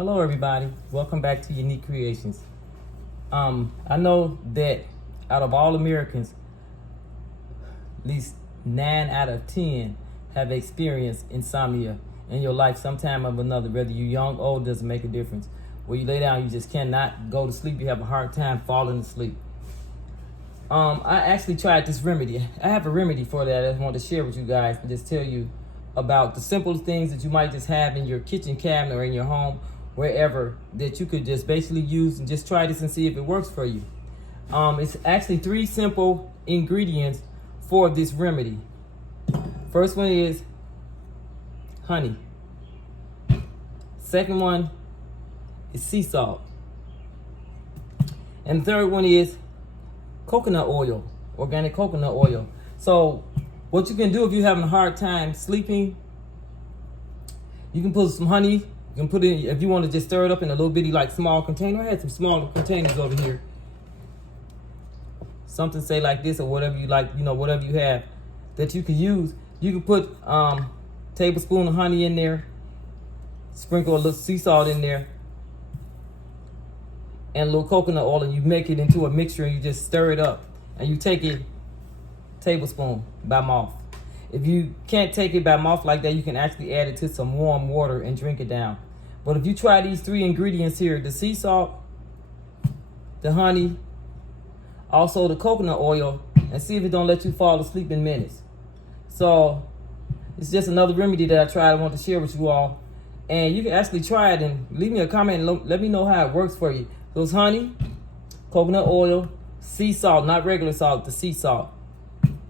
Hello everybody, welcome back to Unique Creations. I know that out of all Americans, at least 9 out of 10 have experienced insomnia in your life sometime or another. Whether you're young or old, doesn't make a difference. Where you lay down, you just cannot go to sleep. You have a hard time falling asleep. I actually tried this remedy. I have a remedy for that I want to share with you guys and just tell you about the simple things that you might just have in your kitchen cabinet or in your home, wherever, that you could just basically use and just try this and see if it works for you. It's actually 3 simple ingredients for this remedy. First one is honey. Second one is sea salt. And the third one is coconut oil, organic coconut oil. So what you can do if you're having a hard time sleeping, you can put some honey. You can put it, if you want to just stir it up in a little bitty like small container. I had some smaller containers over here. Something say like this or whatever you like, whatever you have that you can use. You can put tablespoon of honey in there, sprinkle a little sea salt in there, and a little coconut oil, and you make it into a mixture and you just stir it up. And you take it tablespoon by mouth. If you can't take it by mouth like that, you can actually add it to some warm water and drink it down. But if you try these 3 ingredients here, the sea salt, the honey, also the coconut oil, and see if it don't let you fall asleep in minutes. So it's just another remedy that I tried. I want to share with you all. And you can actually try it and leave me a comment and let me know how it works for you. So it's honey, coconut oil, sea salt, not regular salt, the sea salt.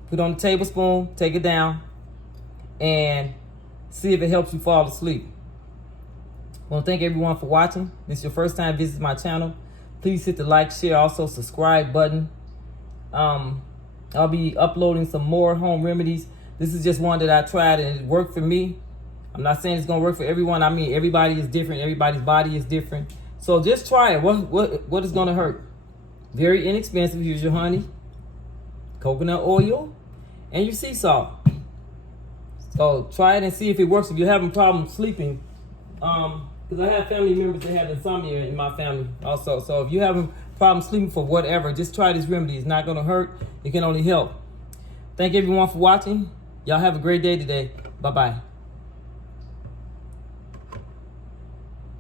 Put on a tablespoon, take it down, and see if it helps you fall asleep. I want to thank everyone for watching. If this is your first time visiting my channel, please hit the like, share, also subscribe button. I'll be uploading some more home remedies. This is just one that I tried and it worked for me. I'm not saying it's going to work for everyone. I mean, everybody is different. Everybody's body is different. So just try it. What is going to hurt? Very inexpensive. Here's your honey, coconut oil, and your sea salt. So try it and see if it works. If you're having problems sleeping, because I have family members that have insomnia in my family also. So if you're having problems sleeping for whatever, just try this remedy. It's not going to hurt. It can only help. Thank everyone for watching. Y'all have a great day today. Bye-bye.